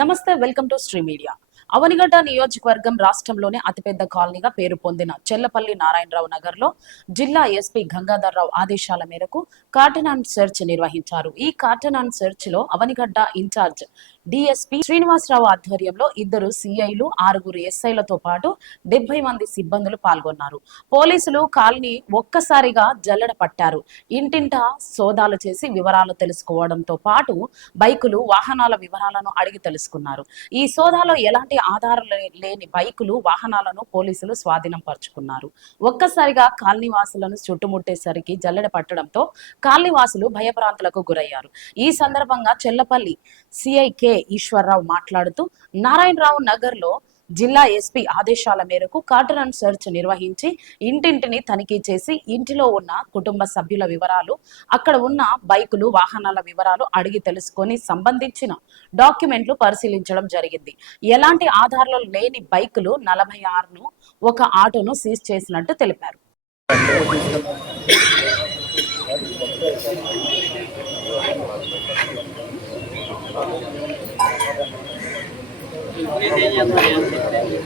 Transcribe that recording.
నమస్తే welcome to Shri media. Avanigadda నియోజకవర్గం రాష్ట్రంలోనే అతిపెద్ద కాలనీగా పేరు పొందిన చెల్లపల్లి నారాయణరావు నగర్లో జిల్లా ఎస్పీ గంగాధర్రావు ఆదేశాల మేరకు కార్టన్ అండ్ సెర్చ్ నిర్వహించారు. ఈ కార్టన్ అండ్ సెర్చ్లో అవనిగడ్డ ఇన్ఛార్జ్ డిఎస్పీ శ్రీనివాసరావు ఆధ్వర్యంలో ఇద్దరు సిఐలు ఆరుగురు ఎస్ఐలతో పాటు డెబ్బై మంది సిబ్బందులు పాల్గొన్నారు. పోలీసులు కాలనీ ఒక్కసారిగా జల్లెడ పట్టారు. ఇంటింటా సోదాలు చేసి వివరాలు తెలుసుకోవడంతో పాటు బైకులు వాహనాల వివరాలను అడిగి తెలుసుకున్నారు. ఈ సోదాలో ఎలాంటి ఆధారాలు లేని బైకులు వాహనాలను పోలీసులు స్వాధీనం పరుచుకున్నారు. ఒక్కసారిగా కాలనీ వాసులను చుట్టుముట్టేసరికి జల్లెడ పట్టడంతో కాలనీ వాసులు భయభ్రాంతులకు గురయ్యారు. ఈ సందర్భంగా చెల్లపల్లి సిఐకే ఈశ్వరరావు మాట్లాడుతూ నారాయణరావు నగర్లో జిల్లా ఎస్పీ ఆదేశాల మేరకు కార్టన్ అండ్ సెర్చ్ నిర్వహించి ఇంటింటిని తనిఖీ చేసి ఇంటిలో ఉన్న కుటుంబ సభ్యుల వివరాలు అక్కడ ఉన్న బైకులు వాహనాల వివరాలు అడిగి తెలుసుకొని సంబంధించిన డాక్యుమెంట్లు పరిశీలించడం జరిగింది. ఎలాంటి ఆధారాలు లేని బైకులు నలభై ఆరును ఒక ఆటోను సీజ్ చేసినట్టు తెలిపారు. введения турецких лет.